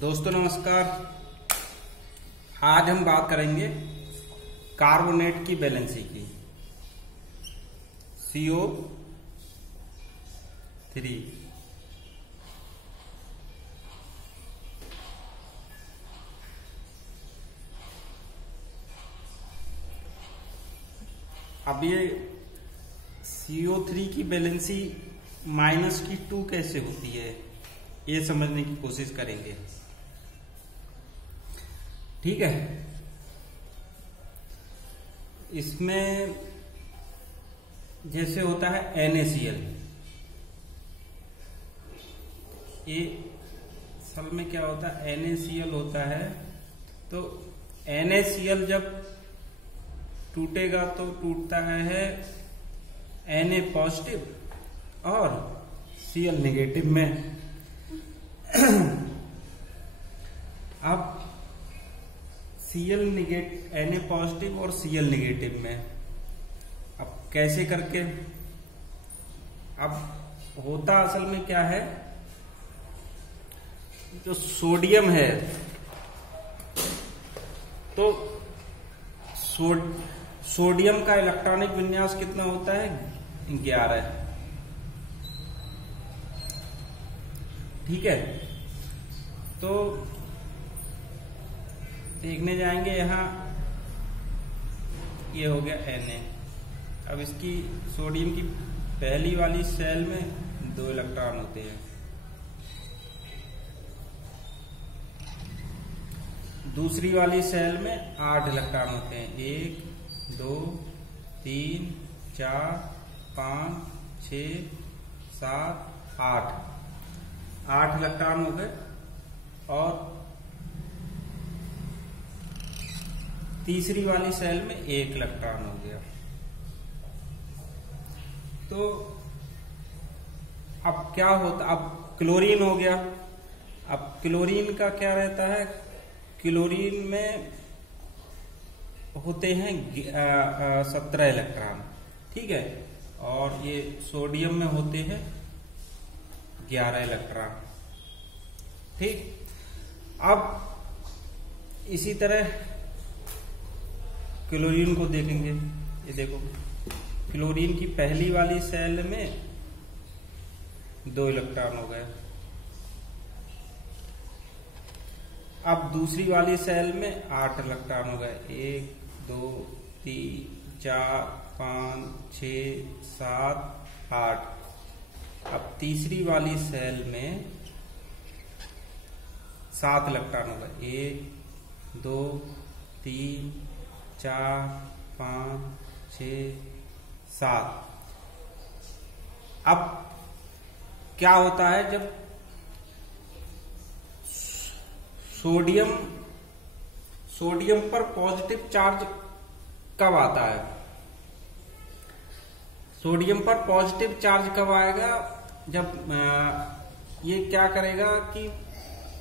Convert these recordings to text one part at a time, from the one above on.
दोस्तों नमस्कार। आज हम बात करेंगे कार्बोनेट की वैलेंसी की। CO3 अब ये CO3 की वैलेंसी -2 कैसे होती है ये समझने की कोशिश करेंगे। ठीक है, इसमें जैसे होता है NaCl, ये असल में क्या होता है, NaCl होता है। तो NaCl जब टूटेगा तो टूटता है Na पॉजिटिव और Cl नेगेटिव में। अब Cl नेगेटिव, Na पॉजिटिव और Cl नेगेटिव में अब कैसे करके, अब होता असल में क्या है, जो सोडियम है तो सोडियम का इलेक्ट्रॉनिक विन्यास कितना होता है, 11। ठीक है, तो देखने जाएंगे यहां, ये हो गया Na। अब इसकी सोडियम की पहली वाली सेल में 2 इलेक्ट्रॉन होते हैं, दूसरी वाली सेल में 8 इलेक्ट्रॉन होते हैं। 1 2 3 4 5 6 7 8 इलेक्ट्रॉन हो गए। और तीसरी वाली सेल में 1 इलेक्ट्रॉन हो गया। तो अब क्या होता, अब क्लोरीन हो गया। अब क्लोरीन का क्या रहता है, क्लोरीन में होते हैं 17 इलेक्ट्रॉन। ठीक है, और ये सोडियम में होते हैं 11 इलेक्ट्रॉन। ठीक, अब इसी तरह क्लोरीन को देखेंगे। ये देखो, क्लोरीन की पहली वाली सेल में 2 इलेक्ट्रॉन हो गए। अब दूसरी वाली सेल में 8 इलेक्ट्रॉन हो गए। 1 2 3 4 5 6 7 8। अब तीसरी वाली सेल में 7 इलेक्ट्रॉन हो गए। 1 2 3 4 5 6 7। अब क्या होता है, जब सोडियम पर पॉजिटिव चार्ज कब आता है, सोडियम पर पॉजिटिव चार्ज कब आएगा, जब ये क्या करेगा कि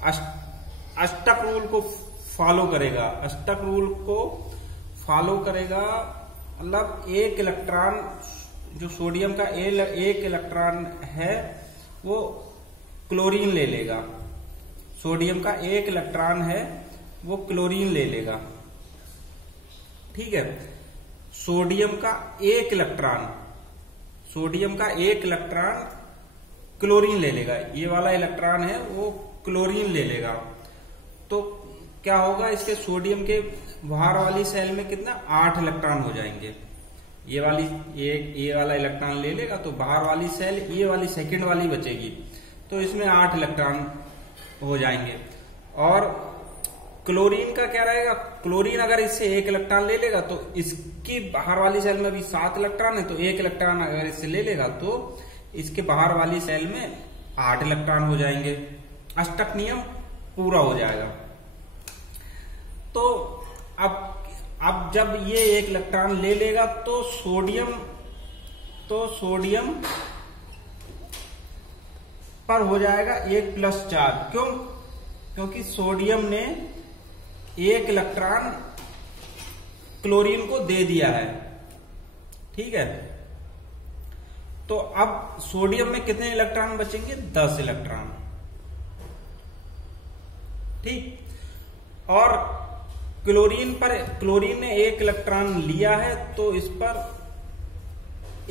अष्टक रूल को फॉलो करेगा। अष्टक रूल को फॉलो करेगा, मतलब 1 इलेक्ट्रॉन, जो सोडियम का 1 इलेक्ट्रॉन है वो क्लोरीन ले लेगा। सोडियम का 1 इलेक्ट्रॉन है वो क्लोरीन ले लेगा। ठीक है, सोडियम का 1 इलेक्ट्रॉन क्लोरीन ले लेगा। ये वाला इलेक्ट्रॉन है वो क्लोरीन ले लेगा। तो क्या होगा, इसके सोडियम के बाहर वाली सेल में कितना, 8 इलेक्ट्रॉन हो जाएंगे। ये वाला इलेक्ट्रॉन ले लेगा तो बाहर वाली सेल, ये वाली सेकंड वाली बचेगी, तो इसमें 8 इलेक्ट्रॉन हो जाएंगे। और क्लोरीन का क्या रहेगा, क्लोरीन अगर इससे 1 इलेक्ट्रॉन ले लेगा तो इसकी बाहर वाली सेल में भी 7 इलेक्ट्रॉन है, तो 1 इलेक्ट्रॉन अगर इससे ले लेगा तो इसके बाहर वाली सेल में 8 इलेक्ट्रॉन हो जाएंगे। अष्टक नियम पूरा हो जाएगा। तो अब जब ये 1 इलेक्ट्रॉन ले लेगा तो सोडियम पर हो जाएगा 1+ चार्ज। क्यों? क्योंकि सोडियम ने 1 इलेक्ट्रॉन क्लोरीन को दे दिया है। ठीक है, तो अब सोडियम में कितने इलेक्ट्रॉन बचेंगे, 10 इलेक्ट्रॉन। ठीक। और क्लोरीन ने एक इलेक्ट्रॉन लिया है तो इस पर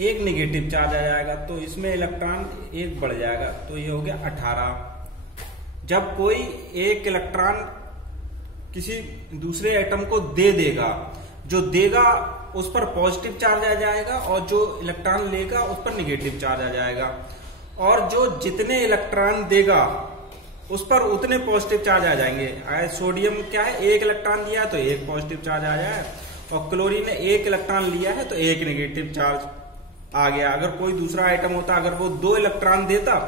एक नेगेटिव चार्ज आ जाएगा, तो इसमें इलेक्ट्रॉन एक बढ़ जाएगा, तो ये हो गया 18। जब कोई एक इलेक्ट्रॉन किसी दूसरे एटम को दे देगा, जो देगा उस पर पॉजिटिव चार्ज आ जाएगा और जो इलेक्ट्रॉन लेगा उस पर नेगेटिव चार्ज आ जाएगा, और जो जितने इलेक्ट्रॉन देगा उस पर उतने पॉजिटिव चार्ज आ जाएंगे। सोडियम क्या है, एक इलेक्ट्रॉन दिया तो एक पॉजिटिव चार्ज आ जाए, और क्लोरीन ने एक इलेक्ट्रॉन लिया है तो एक नेगेटिव चार्ज आ गया। अगर कोई दूसरा आइटम होता, अगर वो 2 इलेक्ट्रॉन देता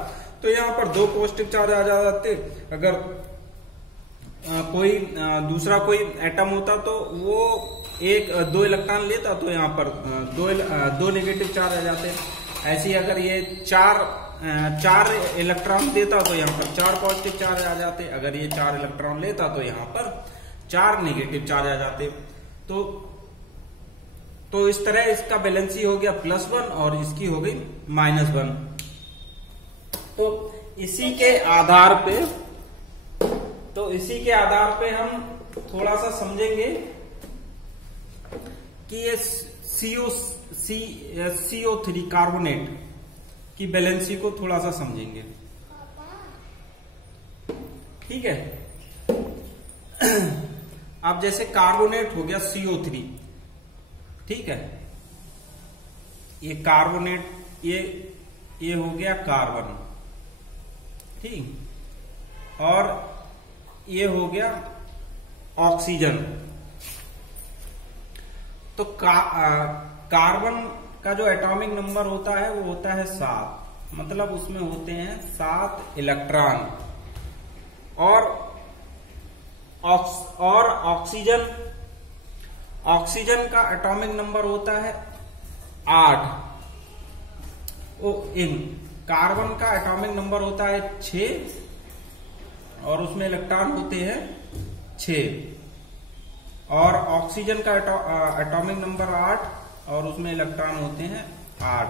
तो यहाँ पर 2 पॉजिटिव चार्ज आ जाते। अगर कोई दूसरा कोई एटम होता तो वो 2 इलेक्ट्रॉन लेता तो यहाँ पर 2 नेगेटिव चार्ज आ जाते। ऐसे अगर ये 4 इलेक्ट्रॉन देता तो यहाँ पर 4 पॉजिटिव चार्ज आ जाते। अगर ये 4 इलेक्ट्रॉन लेता तो यहाँ पर 4 नेगेटिव चार्ज आ जाते। तो इस तरह इसका बैलेंसी हो गया +1 और इसकी हो गई -1। तो इसी के आधार पे हम थोड़ा सा समझेंगे कि ये CO3 कार्बोनेट की बैलेंसी को थोड़ा सा समझेंगे। ठीक है। अब जैसे कार्बोनेट हो गया CO3, ठीक है, ये कार्बोनेट, ये हो गया कार्बन, ठीक, और ये हो गया ऑक्सीजन। तो कार्बन का जो एटॉमिक नंबर होता है वो होता है 7, मतलब उसमें होते हैं 7 इलेक्ट्रॉन, और ऑक्सीजन का एटॉमिक नंबर होता है 8। कार्बन का एटॉमिक नंबर होता है 6 और उसमें इलेक्ट्रॉन होते हैं 6, और ऑक्सीजन का एटॉमिक नंबर 8 और उसमें इलेक्ट्रॉन होते हैं 8।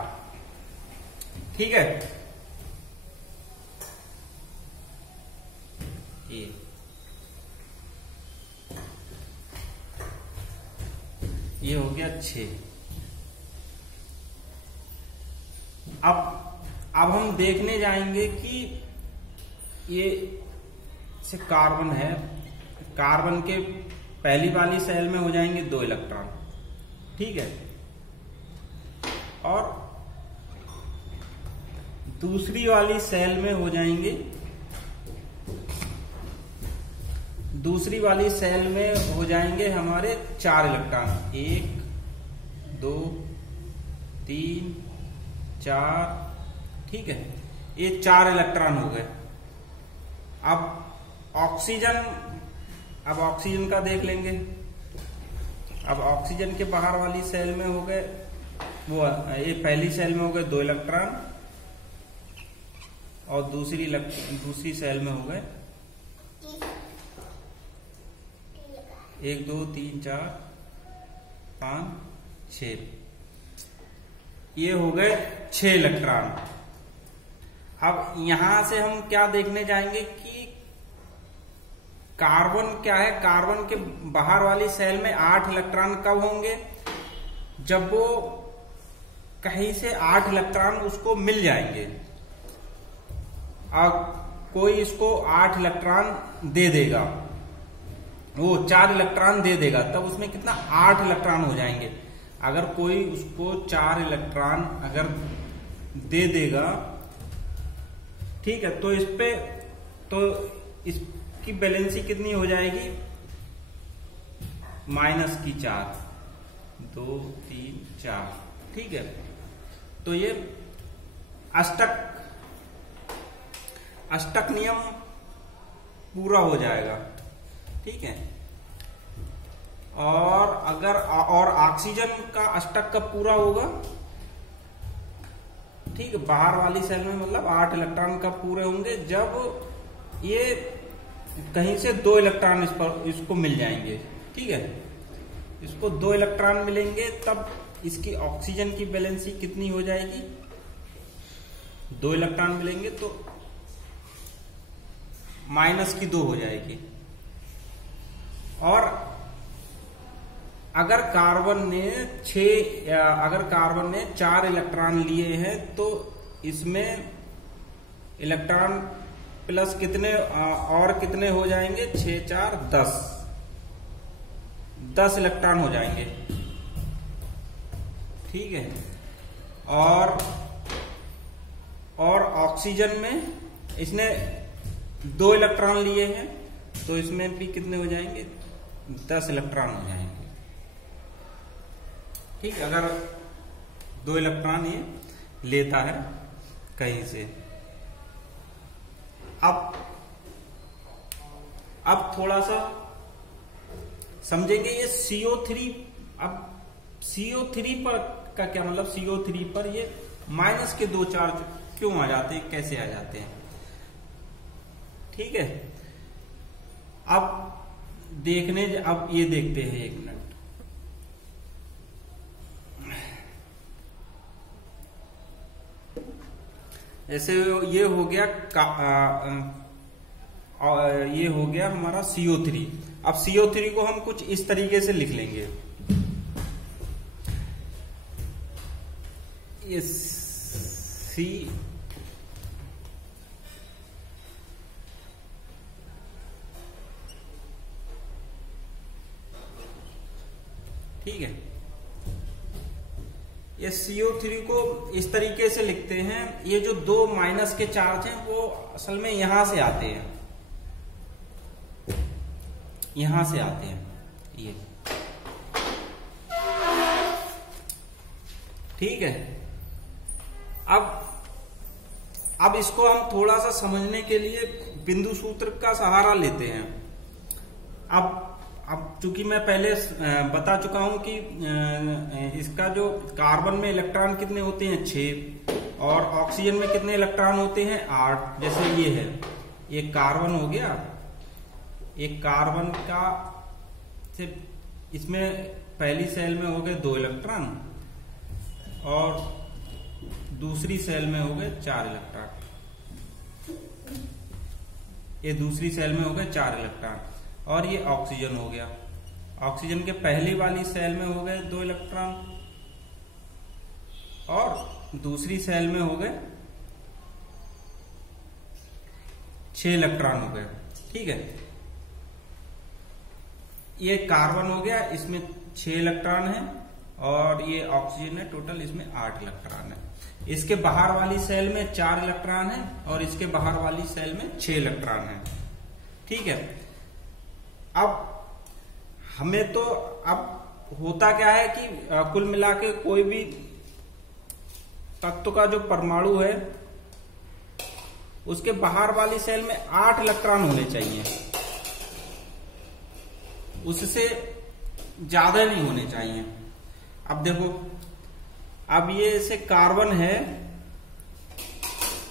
ठीक है। ये हो गया 6। अब हम देखने जाएंगे कि ये से कार्बन है, कार्बन के पहली वाली सेल में हो जाएंगे 2 इलेक्ट्रॉन, ठीक है, और दूसरी वाली सेल में हो जाएंगे, दूसरी वाली सेल में हो जाएंगे हमारे 4 इलेक्ट्रॉन, 1 2 3 4, ठीक है, ये 4 इलेक्ट्रॉन हो गए। अब ऑक्सीजन का देख लेंगे। अब ऑक्सीजन के बाहर वाली सेल में हो गए, वो ये पहली सेल में हो गए 2 इलेक्ट्रॉन, और दूसरी सेल में हो गए 1 2 3 4 5 6, ये हो गए 6 इलेक्ट्रॉन। अब यहां से हम क्या देखने जाएंगे कि कार्बन क्या है, कार्बन के बाहर वाली सेल में 8 इलेक्ट्रॉन कब होंगे, जब वो कहीं से 8 इलेक्ट्रॉन उसको मिल जाएंगे। अब कोई इसको 8 इलेक्ट्रॉन दे देगा, वो 4 इलेक्ट्रॉन दे देगा, तब उसमें कितना 8 इलेक्ट्रॉन हो जाएंगे। अगर कोई उसको 4 इलेक्ट्रॉन अगर दे देगा, ठीक है, तो इसकी बैलेंसी कितनी हो जाएगी, -4 2 3 4, ठीक है। तो ये अष्टक नियम पूरा हो जाएगा, ठीक है। और ऑक्सीजन का अष्टक कब पूरा होगा, ठीक है, बाहर वाली सेल में मतलब 8 इलेक्ट्रॉन कब पूरे होंगे, जब ये कहीं से 2 इलेक्ट्रॉन इसको मिल जाएंगे, ठीक है, इसको 2 इलेक्ट्रॉन मिलेंगे, तब इसकी ऑक्सीजन की बैलेंसी कितनी हो जाएगी, 2 इलेक्ट्रॉन मिलेंगे तो -2 हो जाएगी, और अगर कार्बन ने 4 इलेक्ट्रॉन लिए हैं तो इसमें इलेक्ट्रॉन प्लस कितने और कितने हो जाएंगे, 6 4 10 इलेक्ट्रॉन हो जाएंगे। ठीक है। और ऑक्सीजन में इसने 2 इलेक्ट्रॉन लिए हैं तो इसमें भी कितने हो जाएंगे, 10 इलेक्ट्रॉन हो जाएंगे। ठीक, अगर 2 इलेक्ट्रॉन ये लेता है कहीं से। अब थोड़ा सा समझेंगे ये CO3। अब CO3 पर का क्या मतलब, CO3 पर ये माइनस के 2 चार्ज क्यों आ जाते हैं, कैसे आ जाते हैं। ठीक है। अब ये देखते हैं, 1 मिनट। जैसे ये हो गया ये हो गया हमारा CO3। अब CO3 को हम कुछ इस तरीके से लिख लेंगे, ये C ठीक है। ये CO3 को इस तरीके से लिखते हैं। ये जो 2 माइनस के चार्ज हैं वो असल में यहां से आते हैं, यहां से आते हैं ये। ठीक है। अब इसको हम थोड़ा सा समझने के लिए बिंदु सूत्र का सहारा लेते हैं। अब चूंकि मैं पहले बता चुका हूं कि इसका जो कार्बन में इलेक्ट्रॉन कितने होते हैं, 6, और ऑक्सीजन में कितने इलेक्ट्रॉन होते हैं, 8। जैसे ये है, ये कार्बन हो गया, एक कार्बन का से इसमें पहली सेल में हो गए 2 इलेक्ट्रॉन और दूसरी सेल में हो गए 4 इलेक्ट्रॉन। ये दूसरी सेल में हो गए 4 इलेक्ट्रॉन। और ये ऑक्सीजन हो गया, ऑक्सीजन के पहली वाली सेल में हो गए 2 इलेक्ट्रॉन और दूसरी सेल में हो गए 6 इलेक्ट्रॉन हो गए। ठीक है। ये कार्बन हो गया, इसमें 6 इलेक्ट्रॉन है और ये ऑक्सीजन है, टोटल इसमें 8 इलेक्ट्रॉन है। इसके बाहर वाली सेल में 4 इलेक्ट्रॉन है और इसके बाहर वाली सेल में 6 इलेक्ट्रॉन है। ठीक है। अब हमें तो अब होता क्या है कि कुल मिला के कोई भी तत्व का जो परमाणु है उसके बाहर वाली सेल में 8 इलेक्ट्रॉन होने चाहिए, उससे ज्यादा नहीं होने चाहिए। अब देखो, अब ये से कार्बन है,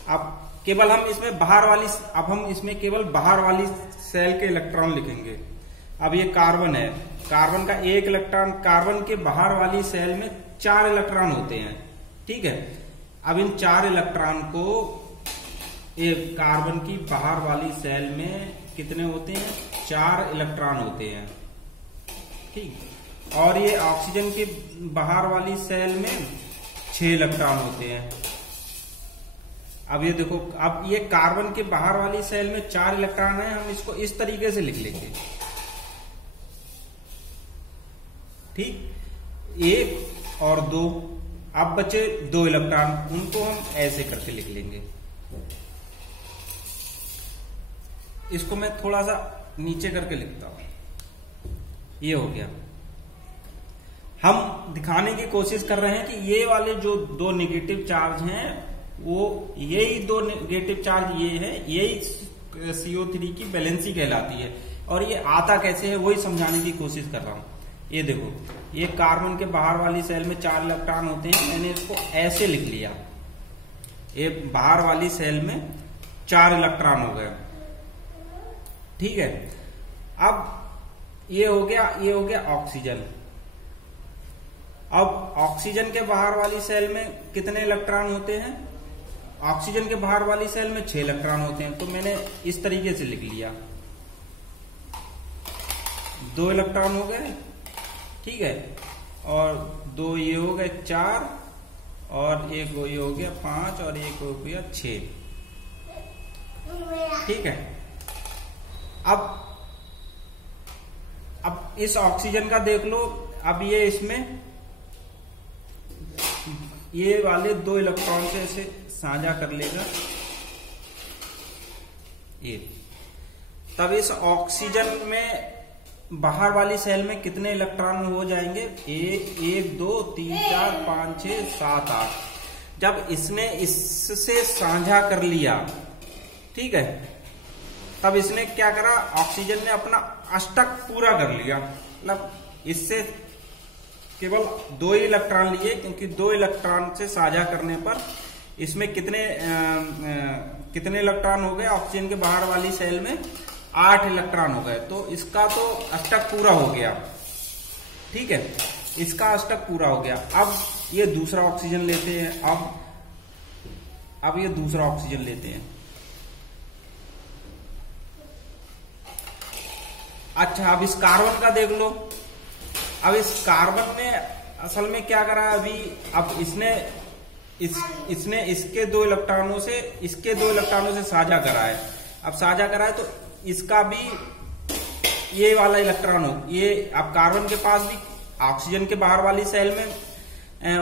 अब केवल हम इसमें केवल बाहर वाली सेल के इलेक्ट्रॉन लिखेंगे। अब ये कार्बन है, कार्बन का 1 इलेक्ट्रॉन, कार्बन के बाहर वाली सेल में 4 इलेक्ट्रॉन होते हैं। ठीक है। अब इन 4 इलेक्ट्रॉन को एक कार्बन की बाहर वाली सेल में कितने होते हैं, 4 इलेक्ट्रॉन होते हैं। ठीक। और ये ऑक्सीजन के बाहर वाली सेल में 6 इलेक्ट्रॉन होते हैं। अब ये देखो, अब ये कार्बन के बाहर वाली सेल में 4 इलेक्ट्रॉन है, हम इसको इस तरीके से लिख लेंगे। ठीक। 1 और 2, अब बचे 2 इलेक्ट्रॉन, उनको हम ऐसे करके लिख लेंगे। इसको मैं थोड़ा सा नीचे करके लिखता हूं, ये हो गया। हम दिखाने की कोशिश कर रहे हैं कि ये वाले जो 2 नेगेटिव चार्ज हैं वो यही 2 नेगेटिव चार्ज ये है, यही CO3 की वैलेंसी कहलाती है। और ये आता कैसे है वही समझाने की कोशिश कर रहा हूं। ये देखो, ये कार्बन के बाहर वाली सेल में 4 इलेक्ट्रॉन होते हैं, मैंने इसको ऐसे लिख लिया। ये बाहर वाली सेल में 4 इलेक्ट्रॉन हो गए। ठीक है। अब ये हो गया ऑक्सीजन। अब ऑक्सीजन के बाहर वाली सेल में कितने इलेक्ट्रॉन होते हैं, ऑक्सीजन के बाहर वाली सेल में 6 इलेक्ट्रॉन होते हैं। तो मैंने इस तरीके से लिख लिया, 2 इलेक्ट्रॉन हो गए, ठीक है, और 2 ये हो गए 4, और एक ये हो गया 5, और एक हो गया 6, ठीक है। अब इस ऑक्सीजन का देख लो, अब ये इसमें ये वाले 2 इलेक्ट्रॉन से इसे साझा कर लेगा ये। तब इस ऑक्सीजन में बाहर वाली सेल में कितने इलेक्ट्रॉन हो जाएंगे? 1 2 3 4 5 6 7 8। जब इसने इससे साझा कर लिया, ठीक है, तब इसने क्या करा, ऑक्सीजन ने अपना अष्टक पूरा कर लिया। मतलब इससे केवल 2 ही इलेक्ट्रॉन लिए, क्योंकि 2 इलेक्ट्रॉन से साझा करने पर इसमें कितने इलेक्ट्रॉन हो गए? ऑक्सीजन के बाहर वाली सेल में 8 इलेक्ट्रॉन हो गए। तो इसका तो अष्टक पूरा हो गया, ठीक है, इसका अष्टक पूरा हो गया। अब ये दूसरा ऑक्सीजन लेते हैं, अब ये दूसरा ऑक्सीजन लेते हैं। अच्छा, अब इस कार्बन का देख लो। अब इस कार्बन ने असल में क्या करा अभी, अब इसने इसके 2 इलेक्ट्रॉनों से साझा करा है। अब साझा करा है तो इसका भी ये वाला इलेक्ट्रॉन हो, ये अब कार्बन के पास भी ऑक्सीजन के बाहर वाली सेल में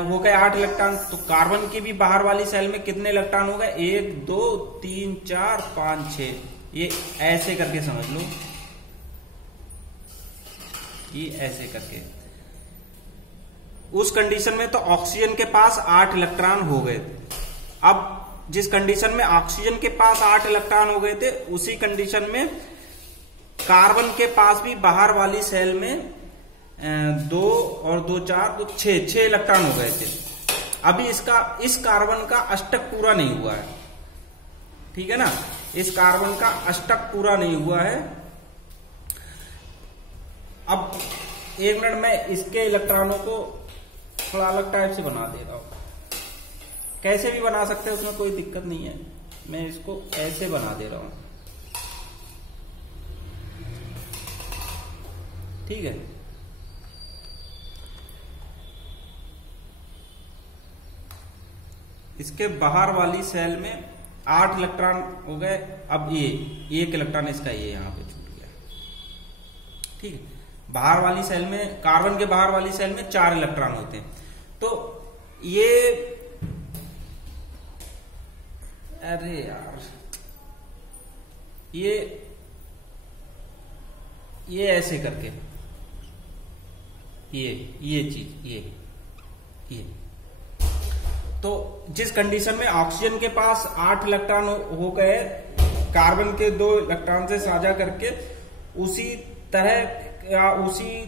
हो गए 8 इलेक्ट्रॉन, तो कार्बन की भी बाहर वाली सेल में कितने इलेक्ट्रॉन हो गए? 1 2 3 4 5 6। ये ऐसे करके समझ लो, ये ऐसे करके। उस कंडीशन में तो ऑक्सीजन के पास 8 इलेक्ट्रॉन हो गए थे। अब जिस कंडीशन में ऑक्सीजन के पास 8 इलेक्ट्रॉन हो गए थे, उसी कंडीशन में कार्बन के पास भी बाहर वाली सेल में 2 और 2 4 तो 6 इलेक्ट्रॉन हो गए थे। अभी इस कार्बन का अष्टक पूरा नहीं हुआ है, ठीक है ना, इस कार्बन का अष्टक पूरा नहीं हुआ है। अब 1 मिनट में इसके इलेक्ट्रॉनों को थोड़ा अलग टाइप से बना दे रहा हूं। कैसे भी बना सकते हैं, उसमें कोई दिक्कत नहीं है। मैं इसको ऐसे बना दे रहा हूं, ठीक है। इसके बाहर वाली सेल में 8 इलेक्ट्रॉन हो गए। अब ये 1 इलेक्ट्रॉन इसका ये यहां पे छूट गया, ठीक है। बाहर वाली सेल में, कार्बन के बाहर वाली सेल में 4 इलेक्ट्रॉन होते हैं। तो ये, अरे यार, ये ऐसे करके ये चीज ये तो जिस कंडीशन में ऑक्सीजन के पास 8 इलेक्ट्रॉन हो गए कार्बन के 2 इलेक्ट्रॉन से साझा करके, उसी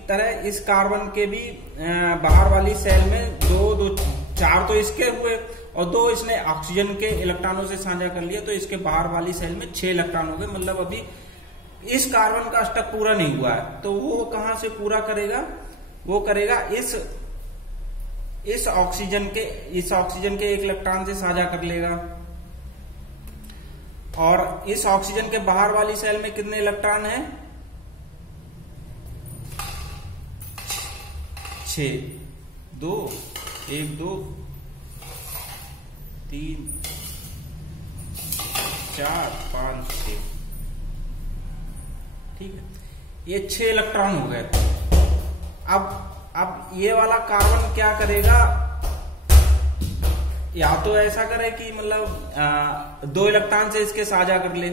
तरह इस कार्बन के भी बाहर वाली सेल में 2 4 तो इसके हुए और 2 इसने ऑक्सीजन के इलेक्ट्रॉनों से साझा कर लिया, तो इसके बाहर वाली सेल में 6 इलेक्ट्रॉन हो गए। मतलब अभी इस कार्बन का अष्टक पूरा नहीं हुआ है। तो वो कहां से पूरा करेगा? वो करेगा इस ऑक्सीजन के 1 इलेक्ट्रॉन से साझा कर लेगा। और इस ऑक्सीजन के बाहर वाली सेल में कितने इलेक्ट्रॉन हैं? 6 2 1 2 3 4 5 6, ठीक है। ये 6 इलेक्ट्रॉन हो गए। अब ये वाला कार्बन क्या करेगा? या तो ऐसा करे कि मतलब 2 इलेक्ट्रॉन से इसके साझा कर ले।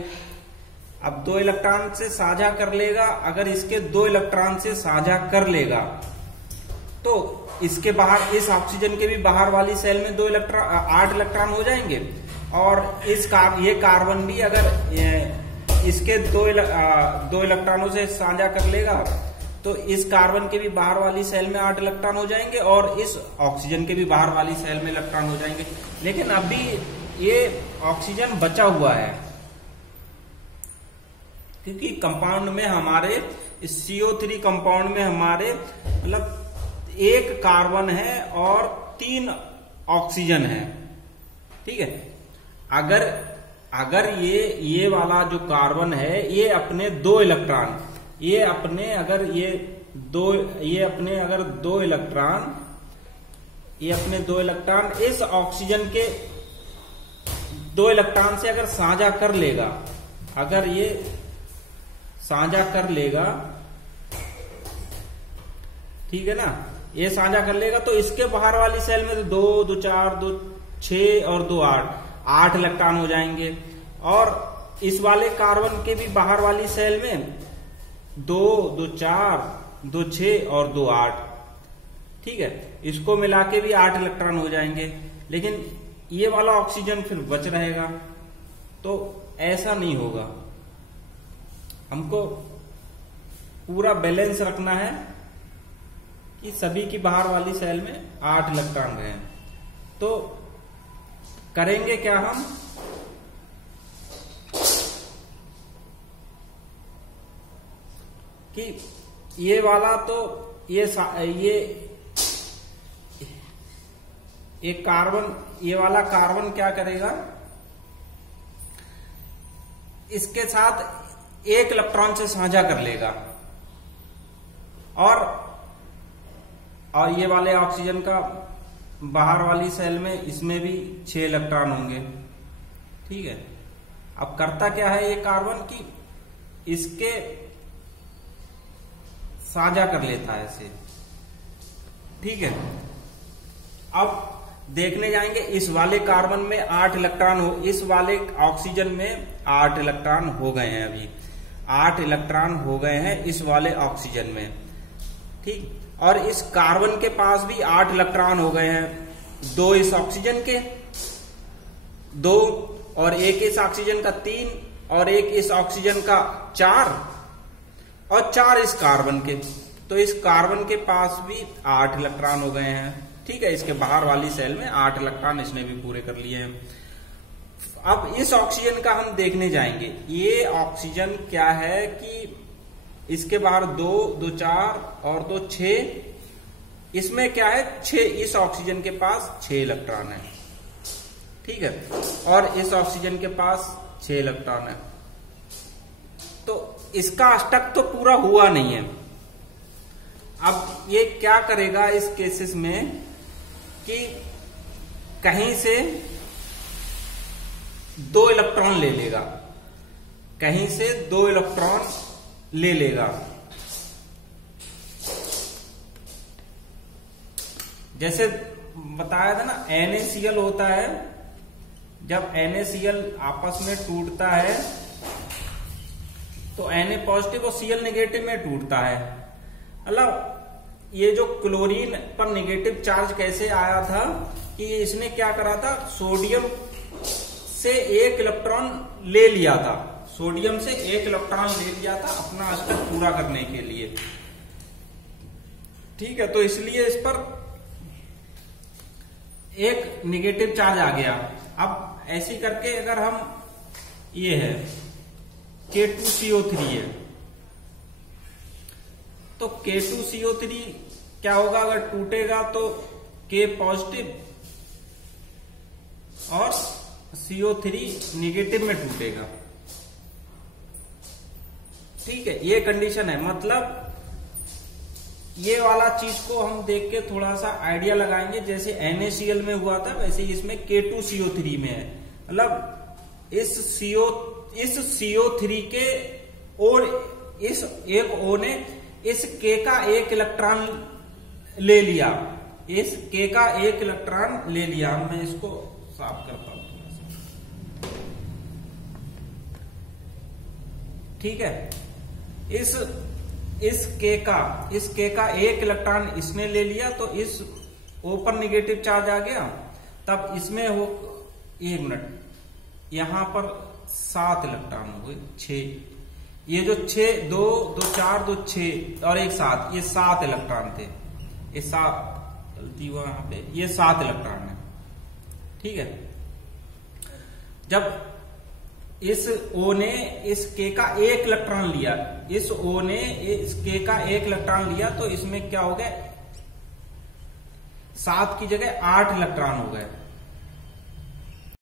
अब 2 इलेक्ट्रॉन से साझा कर लेगा। अगर इसके 2 इलेक्ट्रॉन से साझा कर लेगा तो इसके बाहर, इस ऑक्सीजन के भी बाहर वाली सेल में 8 इलेक्ट्रॉन हो जाएंगे। और ये कार्बन भी अगर इसके 2 इलेक्ट्रॉनों से साझा कर लेगा तो इस कार्बन के भी बाहर वाली सेल में 8 इलेक्ट्रॉन हो जाएंगे और इस ऑक्सीजन के भी बाहर वाली सेल में इलेक्ट्रॉन हो जाएंगे। लेकिन अभी ये ऑक्सीजन बचा हुआ है, क्योंकि कंपाउंड में हमारे, इस CO3 कंपाउंड में हमारे मतलब 1 कार्बन है और 3 ऑक्सीजन है, ठीक है। अगर ये वाला जो कार्बन है ये अपने 2 इलेक्ट्रॉन, ये अपने अगर दो इलेक्ट्रॉन इस ऑक्सीजन के 2 इलेक्ट्रॉन से अगर साझा कर लेगा, अगर ये साझा कर लेगा, ठीक है ना, ये साझा कर लेगा तो इसके बाहर वाली सेल में तो 2, 2, 4, 2, 6 और 2, 8 इलेक्ट्रॉन हो जाएंगे। और इस वाले कार्बन के भी बाहर वाली सेल में 2, 2, 4, 2, 6 और 2, 8, ठीक है, इसको मिला के भी 8 इलेक्ट्रॉन हो जाएंगे। लेकिन ये वाला ऑक्सीजन फिर बच रहेगा, तो ऐसा नहीं होगा। हमको पूरा बैलेंस रखना है कि सभी की बाहर वाली सेल में 8 इलेक्ट्रॉन रहे। तो करेंगे क्या हम, कि ये वाला तो एक कार्बन, ये वाला कार्बन क्या करेगा, इसके साथ 1 इलेक्ट्रॉन से साझा कर लेगा, और ये वाले ऑक्सीजन का बाहर वाली सेल में इसमें भी 6 इलेक्ट्रॉन होंगे, ठीक है। अब करता क्या है ये कार्बन की इसके साझा कर लेता है इसे, ठीक है। अब देखने जाएंगे इस वाले कार्बन में 8 इलेक्ट्रॉन हो, इस वाले ऑक्सीजन में 8 इलेक्ट्रॉन हो गए हैं, अभी 8 इलेक्ट्रॉन हो गए हैं इस वाले ऑक्सीजन में, ठीक। और इस कार्बन के पास भी 8 इलेक्ट्रॉन हो गए हैं, 2 इस ऑक्सीजन के 2 और 1 इस ऑक्सीजन का 3 और 1 इस ऑक्सीजन का 4 और 4 इस कार्बन के। तो इस कार्बन के पास भी 8 इलेक्ट्रॉन हो गए हैं, ठीक है। इसके बाहर वाली सेल में 8 इलेक्ट्रॉन इसने भी पूरे कर लिए हैं। अब इस ऑक्सीजन का हम देखने जाएंगे। ये ऑक्सीजन क्या है कि इसके बाहर 2, 2, 4 और 2, 6, इसमें क्या है 6, इस ऑक्सीजन के पास 6 इलेक्ट्रॉन है, ठीक है, और इस ऑक्सीजन के पास 6 इलेक्ट्रॉन है। तो इसका अष्टक तो पूरा हुआ नहीं है। अब ये क्या करेगा इस केसेस में कि कहीं से 2 इलेक्ट्रॉन ले लेगा, कहीं से 2 इलेक्ट्रॉन ले लेगा। जैसे बताया था ना, NaCl होता है, जब NaCl आपस में टूटता है तो Na पॉजिटिव और Cl नेगेटिव में टूटता है। मतलब ये जो क्लोरीन पर नेगेटिव चार्ज कैसे आया था कि इसने क्या करा था, सोडियम से 1 इलेक्ट्रॉन ले लिया था, सोडियम से 1 इलेक्ट्रॉन ले लिया था अपना अष्टक पूरा करने के लिए, ठीक है। तो इसलिए इस पर एक निगेटिव चार्ज आ गया। अब ऐसी करके अगर हम, ये है K2CO3 है, तो K2CO3 क्या होगा, अगर टूटेगा तो K पॉजिटिव और CO3 निगेटिव में टूटेगा, ठीक है। ये कंडीशन है। मतलब ये वाला चीज को हम देख के थोड़ा सा आइडिया लगाएंगे। जैसे NaCl में हुआ था वैसे ही इसमें K2CO3 में है। मतलब इस CO3 के और इस एक O ने इस K का 1 इलेक्ट्रॉन ले लिया, इस K का 1 इलेक्ट्रॉन ले लिया। मैं इसको साफ करता हूं थोड़ा सा, ठीक है। इस K का 1 इलेक्ट्रॉन इसने ले लिया, तो इस O पर निगेटिव चार्ज आ गया। तब इसमें हो, 1 मिनट, यहां पर 7 इलेक्ट्रॉन हो गए, 6। ये जो 6, 2, 2, 4, 2, 6 और 1 7, ये 7 इलेक्ट्रॉन थे। ये 7 गलती हुआ यहां पे, ये 7 इलेक्ट्रॉन है, ठीक है। जब इस O ने इस K का 1 इलेक्ट्रॉन लिया, इस O ने इस K का 1 इलेक्ट्रॉन लिया, तो इसमें क्या हो गया, 7 की जगह 8 इलेक्ट्रॉन हो गए।